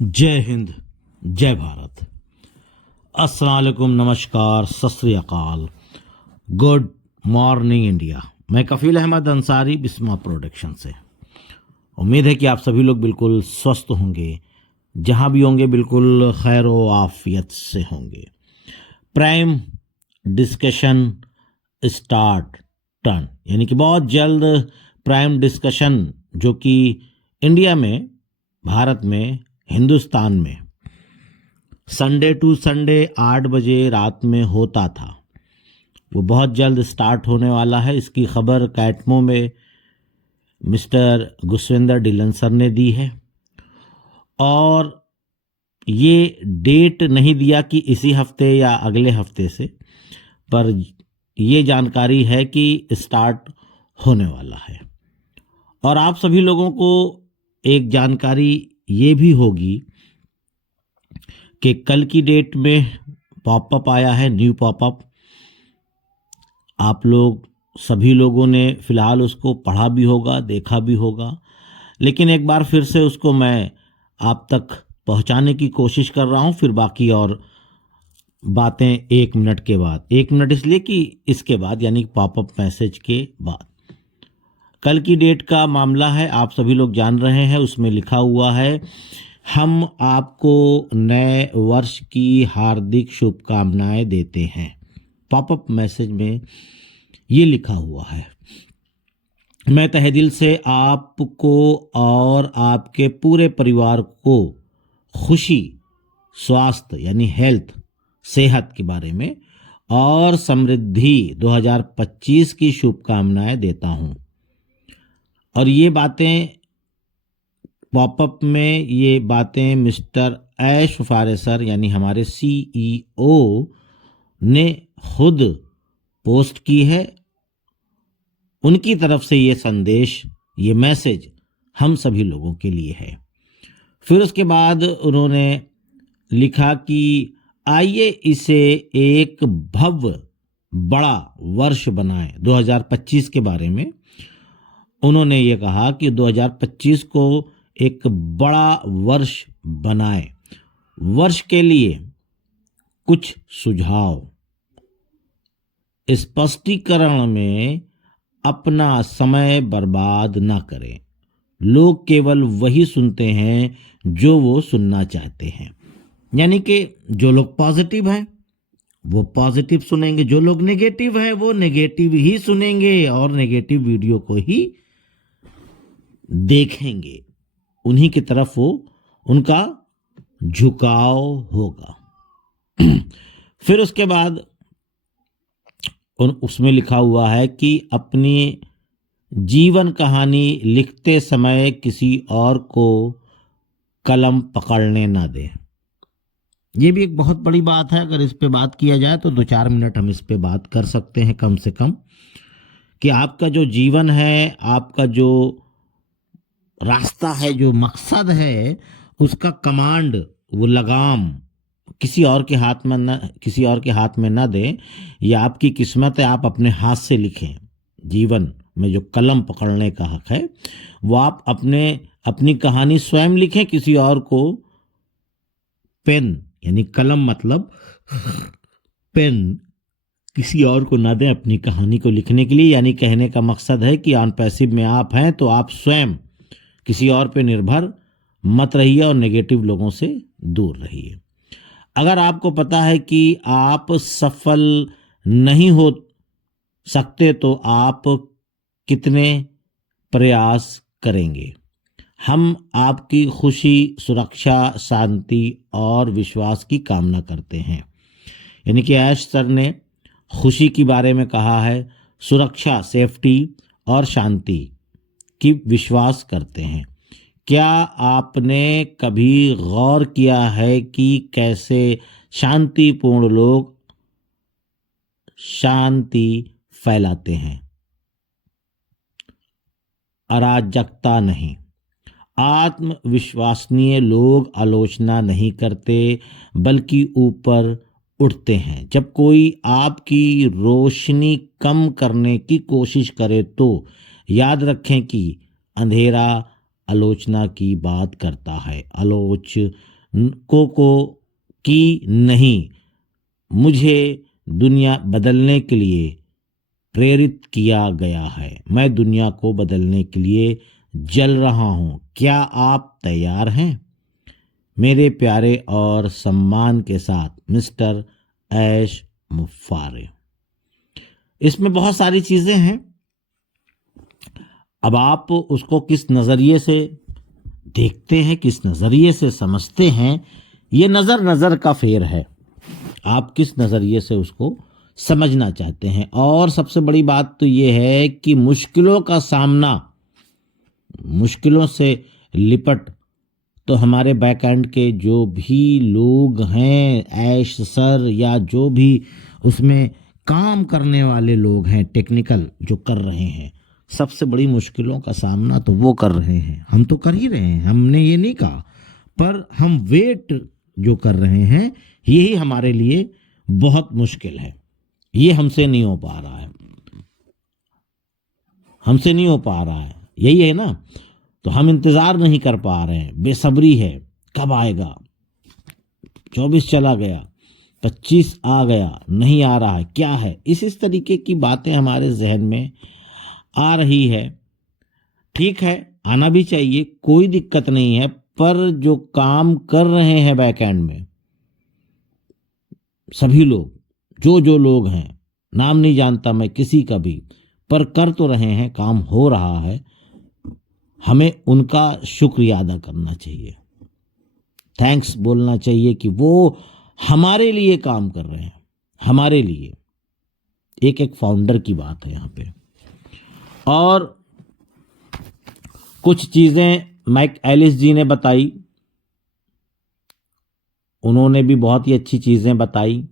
जय हिंद, जय भारत। अस्सलाम वालेकुम, नमस्कार, सत श्री अकाल, गुड मॉर्निंग इंडिया। मैं कफील अहमद अंसारी, बिस्मा प्रोडक्शन से। उम्मीद है कि आप सभी लोग बिल्कुल स्वस्थ होंगे, जहां भी होंगे बिल्कुल खैर व आफियत से होंगे। प्राइम डिस्कशन स्टार्ट टर्न, यानी कि बहुत जल्द प्राइम डिस्कशन जो कि इंडिया में, भारत में, हिंदुस्तान में संडे टू संडे 8 बजे रात में होता था, वो बहुत जल्द स्टार्ट होने वाला है। इसकी खबर कैटमो में मिस्टर गुसविंदर डिलन सर ने दी है और ये डेट नहीं दिया कि इसी हफ्ते या अगले हफ्ते से, पर ये जानकारी है कि स्टार्ट होने वाला है। और आप सभी लोगों को एक जानकारी ये भी होगी कि कल की डेट में पॉपअप आया है, न्यू पॉपअप। आप लोग सभी लोगों ने फिलहाल उसको पढ़ा भी होगा, देखा भी होगा, लेकिन एक बार फिर से उसको मैं आप तक पहुंचाने की कोशिश कर रहा हूं। फिर बाकी और बातें 1 मिनट के बाद, 1 मिनट इसलिए कि इसके बाद, यानी पॉपअप मैसेज के बाद। कल की डेट का मामला है, आप सभी लोग जान रहे हैं। उसमें लिखा हुआ है, हम आपको नए वर्ष की हार्दिक शुभकामनाएं देते हैं। पॉपअप मैसेज में ये लिखा हुआ है। मैं तहे दिल से आपको और आपके पूरे परिवार को खुशी, स्वास्थ्य यानी हेल्थ, सेहत के बारे में और समृद्धि 2025 की शुभकामनाएं देता हूं। और ये बातें पॉपअप में, ये बातें मिस्टर ऐश फारेसर यानी हमारे CEO ने खुद पोस्ट की है। उनकी तरफ से ये संदेश, ये मैसेज हम सभी लोगों के लिए है। फिर उसके बाद उन्होंने लिखा कि आइए इसे एक भव्य बड़ा वर्ष बनाएं। 2025 के बारे में उन्होंने ये कहा कि 2025 को एक बड़ा वर्ष बनाएं। वर्ष के लिए कुछ सुझाव, स्पष्टीकरण में अपना समय बर्बाद ना करें। लोग केवल वही सुनते हैं जो वो सुनना चाहते हैं। यानी कि जो लोग पॉजिटिव हैं वो पॉजिटिव सुनेंगे, जो लोग नेगेटिव हैं वो नेगेटिव ही सुनेंगे और नेगेटिव वीडियो को ही देखेंगे। उन्हीं की तरफ वो, उनका झुकाव होगा। फिर उसके बाद उसमें लिखा हुआ है कि अपनी जीवन कहानी लिखते समय किसी और को कलम पकड़ने ना दें। ये भी एक बहुत बड़ी बात है। अगर इस पे बात किया जाए तो 2-4 मिनट हम इस पे बात कर सकते हैं कम से कम, कि आपका जो जीवन है, आपका जो रास्ता है, जो मकसद है, उसका कमांड, वो लगाम किसी और के हाथ में ना, किसी और के हाथ में ना दें। ये आपकी किस्मत है, आप अपने हाथ से लिखें। जीवन में जो कलम पकड़ने का हक है वो आप अपनी कहानी स्वयं लिखें। किसी और को पेन, यानी कलम मतलब पेन, किसी और को ना दें अपनी कहानी को लिखने के लिए। यानी कहने का मकसद है कि ऑन पैसिव में आप हैं तो आप स्वयं किसी और पे निर्भर मत रहिए और नेगेटिव लोगों से दूर रहिए। अगर आपको पता है कि आप सफल नहीं हो सकते तो आप कितने प्रयास करेंगे। हम आपकी खुशी, सुरक्षा, शांति और विश्वास की कामना करते हैं। यानी कि ऐश सर ने खुशी के बारे में कहा है, सुरक्षा, सेफ्टी और शांति की विश्वास करते हैं। क्या आपने कभी गौर किया है कि कैसे शांतिपूर्ण लोग शांति फैलाते हैं, अराजकता नहीं। आत्मविश्वसनीय लोग आलोचना नहीं करते बल्कि ऊपर उठते हैं। जब कोई आपकी रोशनी कम करने की कोशिश करे तो याद रखें कि अंधेरा आलोचना की बात करता है, आलोचकों को की नहीं। मुझे दुनिया बदलने के लिए प्रेरित किया गया है। मैं दुनिया को बदलने के लिए जल रहा हूँ। क्या आप तैयार हैं? मेरे प्यारे और सम्मान के साथ मिस्टर ऐश मुफारे। इसमें बहुत सारी चीज़ें हैं। अब आप उसको किस नज़रिए से देखते हैं, किस नज़रिए से समझते हैं, ये नज़र का फेर है। आप किस नज़रिए से उसको समझना चाहते हैं। और सबसे बड़ी बात तो ये है कि मुश्किलों का सामना, मुश्किलों से लिपट तो हमारे बैकएंड के जो भी लोग हैं, ऐश सर या जो भी उसमें काम करने वाले लोग हैं, टेक्निकल जो कर रहे हैं, सबसे बड़ी मुश्किलों का सामना तो वो कर रहे हैं। हम तो कर ही रहे हैं, हमने ये नहीं कहा, पर हम वेट जो कर रहे हैं यही हमारे लिए बहुत मुश्किल है। ये हमसे नहीं हो पा रहा है, हमसे नहीं हो पा रहा है, यही है ना। तो हम इंतज़ार नहीं कर पा रहे हैं, बेसब्री है, कब आएगा। 24 चला गया, 25 आ गया, नहीं आ रहा है, क्या है। इस तरीके की बातें हमारे जहन में आ रही है। ठीक है, आना भी चाहिए, कोई दिक्कत नहीं है, पर जो काम कर रहे हैं बैकएंड में सभी लोग, जो लोग हैं, नाम नहीं जानता मैं किसी का भी, पर कर तो रहे हैं, काम हो रहा है, हमें उनका शुक्रिया अदा करना चाहिए, थैंक्स बोलना चाहिए कि वो हमारे लिए काम कर रहे हैं, हमारे लिए। एक एक फाउंडर की बात है यहाँ पे। और कुछ चीज़ें माइक एलिस जी ने बताई, उन्होंने भी बहुत ही अच्छी चीज़ें बताई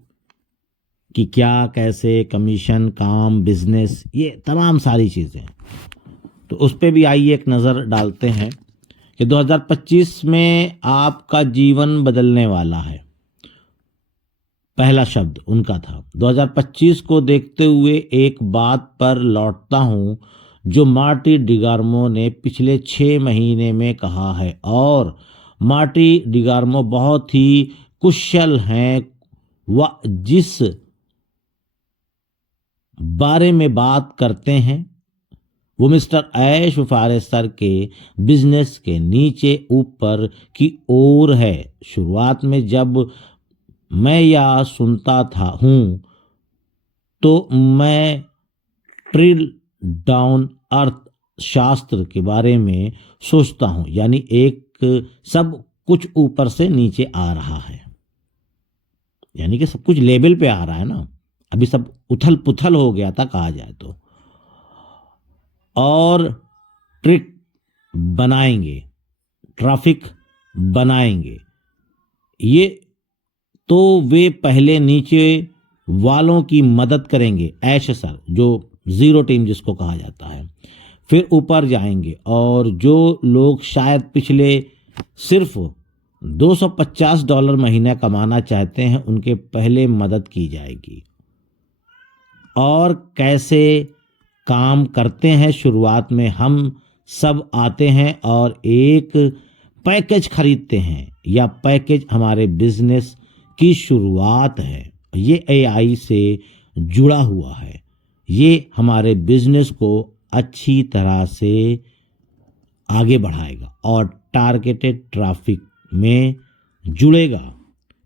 कि क्या कैसे कमीशन, काम, बिजनेस, ये तमाम सारी चीज़ें। तो उस पर भी आइए एक नज़र डालते हैं कि 2025 में आपका जीवन बदलने वाला है। पहला शब्द उनका था। 2025 को देखते हुए एक बात पर लौटता हूँ जो मार्टी डिगार्मो ने पिछले 6 महीने में कहा है, और मार्टी डिगार्मो बहुत ही कुशल हैं। वह जिस बारे में बात करते हैं वो मिस्टर ऐश मुफारे सर के बिजनेस के नीचे ऊपर की ओर है। शुरुआत में जब मैं यह सुनता हूँ तो मैं ट्रिल डाउन अर्थ शास्त्र के बारे में सोचता हूँ, यानी एक सब कुछ ऊपर से नीचे आ रहा है, यानी कि सब कुछ लेवल पे आ रहा है ना। अभी सब उथल पुथल हो गया था कहा जाए तो। और ट्रिक बनाएंगे, ट्रैफिक बनाएंगे, ये तो वे पहले नीचे वालों की मदद करेंगे, ऐश सर जो जीरो टीम जिसको कहा जाता है, फिर ऊपर जाएंगे, और जो लोग शायद पिछले सिर्फ $250 महीना कमाना चाहते हैं उनके पहले मदद की जाएगी। और कैसे काम करते हैं, शुरुआत में हम सब आते हैं और एक पैकेज खरीदते हैं, या पैकेज हमारे बिजनेस की शुरुआत है। ये एआई से जुड़ा हुआ है, ये हमारे बिजनेस को अच्छी तरह से आगे बढ़ाएगा और टारगेटेड ट्रैफिक में जुड़ेगा।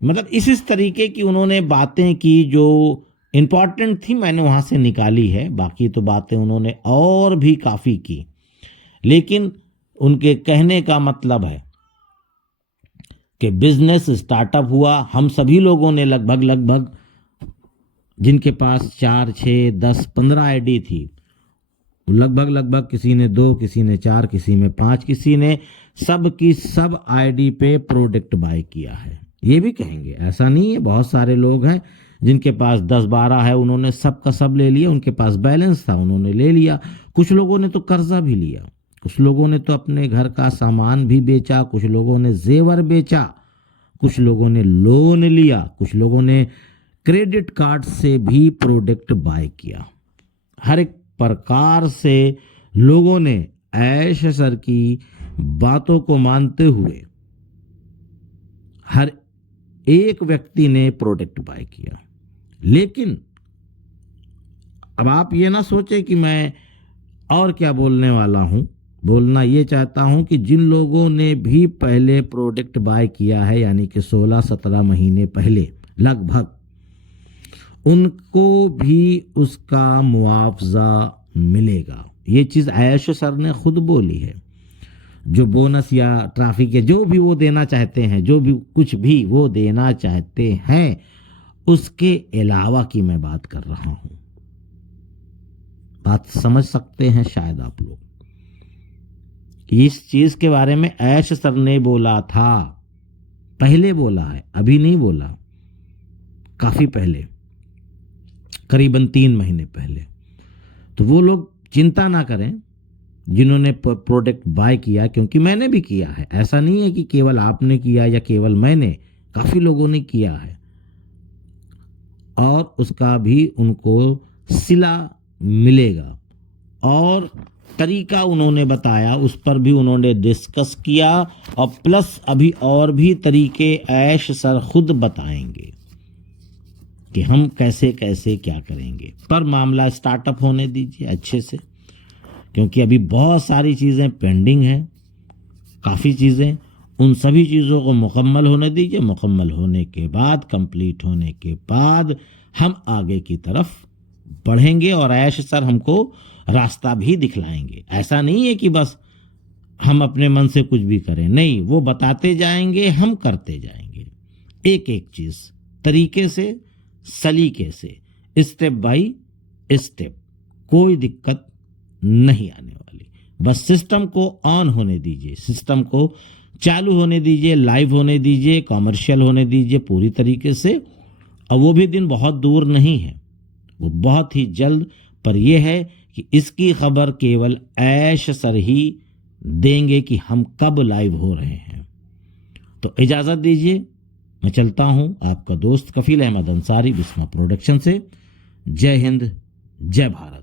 मतलब इस तरीके की उन्होंने बातें की जो इम्पॉर्टेंट थी, मैंने वहाँ से निकाली है। बाकी तो बातें उन्होंने और भी काफ़ी की, लेकिन उनके कहने का मतलब है कि बिजनेस स्टार्टअप हुआ, हम सभी लोगों ने लगभग जिनके पास 4, 6, 10, 15 आईडी थी, लगभग किसी ने 2, किसी ने 4, किसी में 5, किसी ने सब की सब आईडी पे प्रोडक्ट बाय किया है। ये भी कहेंगे, ऐसा नहीं है, बहुत सारे लोग हैं जिनके पास 10-12 है, उन्होंने सब का सब ले लिया, उनके पास बैलेंस था उन्होंने ले लिया। कुछ लोगों ने तो कर्जा भी लिया, कुछ लोगों ने तो अपने घर का सामान भी बेचा, कुछ लोगों ने जेवर बेचा, कुछ लोगों ने लोन लिया, कुछ लोगों ने क्रेडिट कार्ड से भी प्रोडक्ट बाय किया। हर एक प्रकार से लोगों ने ऐश सर की बातों को मानते हुए हर एक व्यक्ति ने प्रोडक्ट बाय किया। लेकिन अब आप ये ना सोचे कि मैं और क्या बोलने वाला हूं, बोलना ये चाहता हूं कि जिन लोगों ने भी पहले प्रोडक्ट बाय किया है, यानी कि 16-17 महीने पहले लगभग, उनको भी उसका मुआवजा मिलेगा। ये चीज़ आयशा सर ने खुद बोली है। जो बोनस या ट्रैफिक या जो भी वो देना चाहते हैं, जो भी कुछ भी वो देना चाहते हैं, उसके अलावा की मैं बात कर रहा हूं। बात समझ सकते हैं शायद आप लोग। इस चीज के बारे में ऐश सर ने बोला था, पहले बोला है, अभी नहीं बोला, काफी पहले, करीबन 3 महीने पहले। तो वो लोग चिंता ना करें जिन्होंने प्रोडक्ट बाय किया, क्योंकि मैंने भी किया है। ऐसा नहीं है कि केवल आपने किया या केवल मैंने, काफी लोगों ने किया है और उसका भी उनको सिला मिलेगा। और तरीका उन्होंने बताया, उस पर भी उन्होंने डिस्कस किया, और प्लस अभी और भी तरीके ऐश सर खुद बताएंगे कि हम कैसे कैसे क्या करेंगे। पर मामला स्टार्टअप होने दीजिए अच्छे से, क्योंकि अभी बहुत सारी चीज़ें पेंडिंग हैं, काफ़ी चीज़ें, उन सभी चीज़ों को मुकम्मल होने दीजिए। मुकम्मल होने के बाद, कंप्लीट होने के बाद हम आगे की तरफ बढ़ेंगे और ऐश सर हमको रास्ता भी दिखलाएंगे। ऐसा नहीं है कि बस हम अपने मन से कुछ भी करें, नहीं, वो बताते जाएंगे, हम करते जाएंगे, एक एक चीज़ तरीके से, सलीके से, स्टेप बाय स्टेप। कोई दिक्कत नहीं आने वाली। बस सिस्टम को ऑन होने दीजिए, सिस्टम को चालू होने दीजिए, लाइव होने दीजिए, कॉमर्शियल होने दीजिए पूरी तरीके से। और वो भी दिन बहुत दूर नहीं है, वो बहुत ही जल्द। पर यह है कि इसकी खबर केवल ऐश सर ही देंगे कि हम कब लाइव हो रहे हैं। तो इजाज़त दीजिए, मैं चलता हूं। आपका दोस्त कफील अहमद अंसारी, बिस्मा प्रोडक्शन से। जय हिंद, जय भारत।